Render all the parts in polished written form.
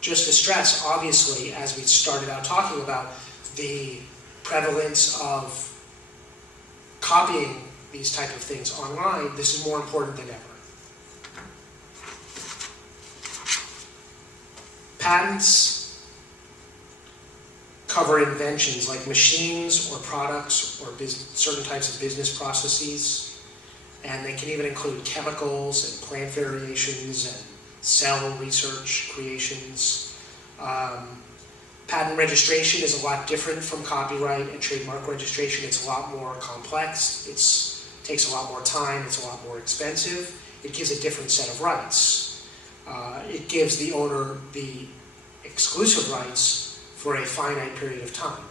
just to stress, obviously, as we started out talking about, the prevalence of copying these type of things online, this is more important than ever. Patents cover inventions like machines or products or certain types of business processes, and they can even include chemicals and plant variations and cell research creations. Patent registration is a lot different from copyright and trademark registration. It's a lot more complex. It takes a lot more time. It's a lot more expensive. It gives a different set of rights. It gives the owner the exclusive rights for a finite period of time.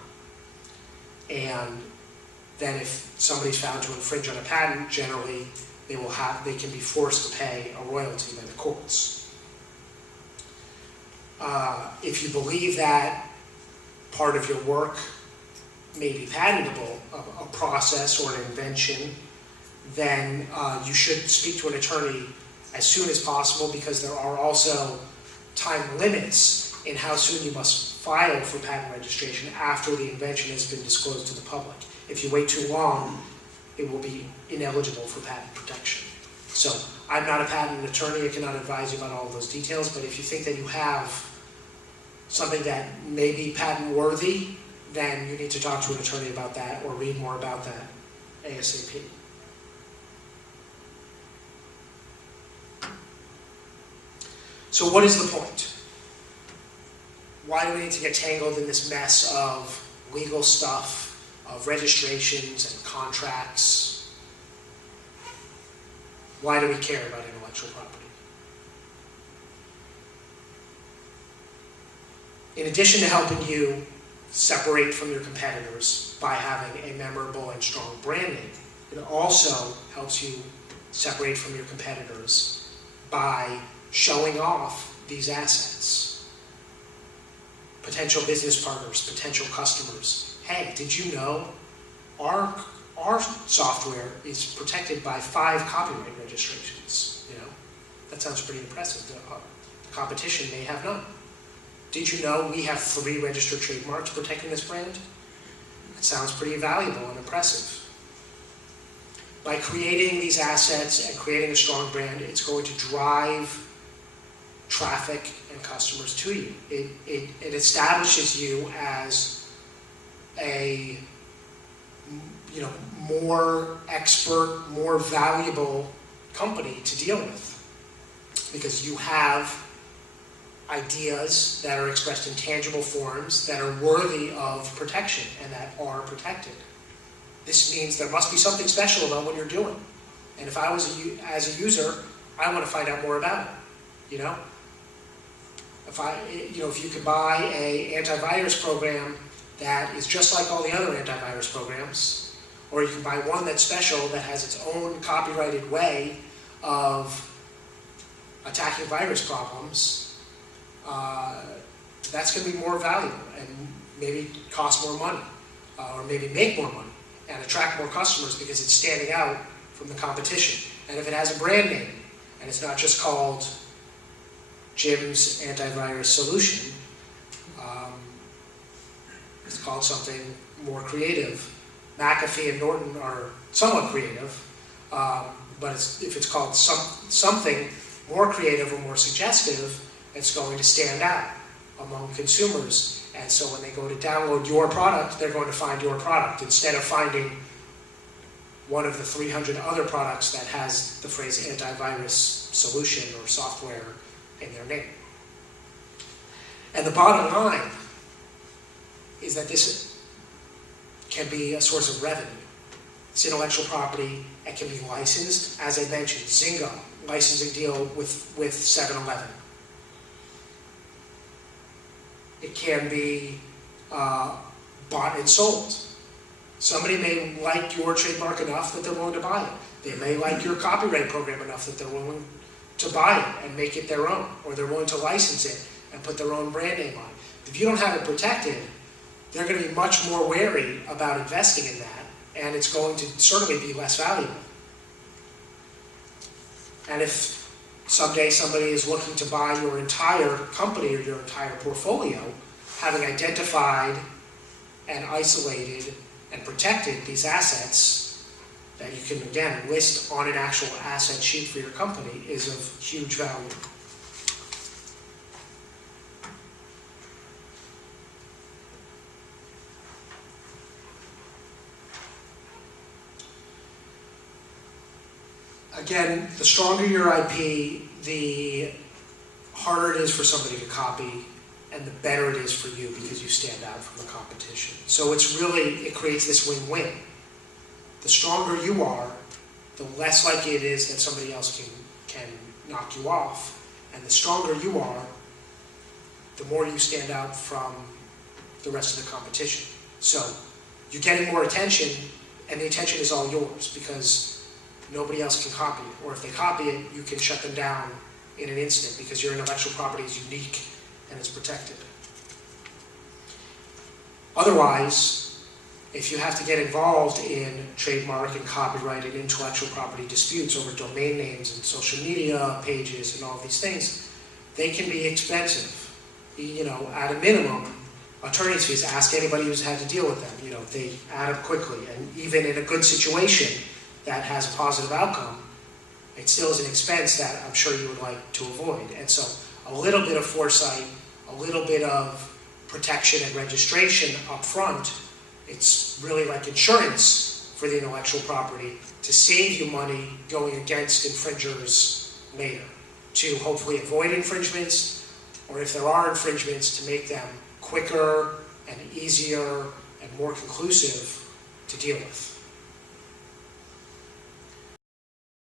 And then if somebody's found to infringe on a patent, generally they can be forced to pay a royalty by the courts. If you believe that part of your work may be patentable, a process or an invention, then you should speak to an attorney as soon as possible, because there are also time limits in how soon you must file for patent registration after the invention has been disclosed to the public. If you wait too long, it will be ineligible for patent protection. So I'm not a patent attorney, I cannot advise you about all of those details, but if you think that you have something that may be patent worthy, then you need to talk to an attorney about that or read more about that ASAP. So what is the point? Why do we need to get tangled in this mess of legal stuff, of registrations and contracts? Why do we care about intellectual property? In addition to helping you separate from your competitors by having a memorable and strong brand name, it also helps you separate from your competitors by showing off these assets. Potential business partners, potential customers. Hey, did you know our software is protected by 5 copyright registrations? You know, that sounds pretty impressive. The competition may have none. Did you know we have 3 registered trademarks protecting this brand? It sounds pretty valuable and impressive. By creating these assets and creating a strong brand, it's going to drive traffic and customers to you. It establishes you as a more expert, more valuable company to deal with, because you have ideas that are expressed in tangible forms that are worthy of protection and that are protected. This means there must be something special about what you're doing. And if I was as a user, I want to find out more about it. If you could buy an antivirus program that is just like all the other antivirus programs, or you can buy one that's special that has its own copyrighted way of attacking virus problems, that's going to be more valuable and maybe cost more money, or maybe make more money and attract more customers because it's standing out from the competition. And if it has a brand name and it's not just called Jim's Antivirus Solution, it's called something more creative. McAfee and Norton are somewhat creative, but if it's called something more creative or more suggestive, it's going to stand out among consumers. And so when they go to download your product, they're going to find your product instead of finding one of the 300 other products that has the phrase antivirus solution or software in their name. And the bottom line is that this can be a source of revenue. It's intellectual property. It can be licensed. As I mentioned, Zynga, licensing deal with 7-Eleven. It can be bought and sold. Somebody may like your trademark enough that they're willing to buy it. They may like your copyright program enough that they're willing to buy it and make it their own, or they're willing to license it and put their own brand name on it. If you don't have it protected, they're going to be much more wary about investing in that, and it's going to certainly be less valuable. And if someday somebody is looking to buy your entire company or your entire portfolio, having identified and isolated and protected these assets that you can, again, list on an actual asset sheet for your company is of huge value. Again, the stronger your IP, the harder it is for somebody to copy, and the better it is for you because you stand out from the competition. So it's really, it creates this win-win. The stronger you are, the less likely it is that somebody else can knock you off. And the stronger you are, the more you stand out from the rest of the competition. So you're getting more attention, and the attention is all yours because nobody else can copy it. Or if they copy it, you can shut them down in an instant because your intellectual property is unique and it's protected. Otherwise, if you have to get involved in trademark and copyright and intellectual property disputes over domain names and social media pages and all these things, they can be expensive. You know, at a minimum, attorney's fees, ask anybody who's had to deal with them. You know, they add up quickly. And even in a good situation that has a positive outcome, it still is an expense that I'm sure you would like to avoid. And so a little bit of foresight, a little bit of protection and registration up front, it's really like insurance for the intellectual property to save you money going against infringers later, to hopefully avoid infringements, or if there are infringements, to make them quicker and easier and more conclusive to deal with.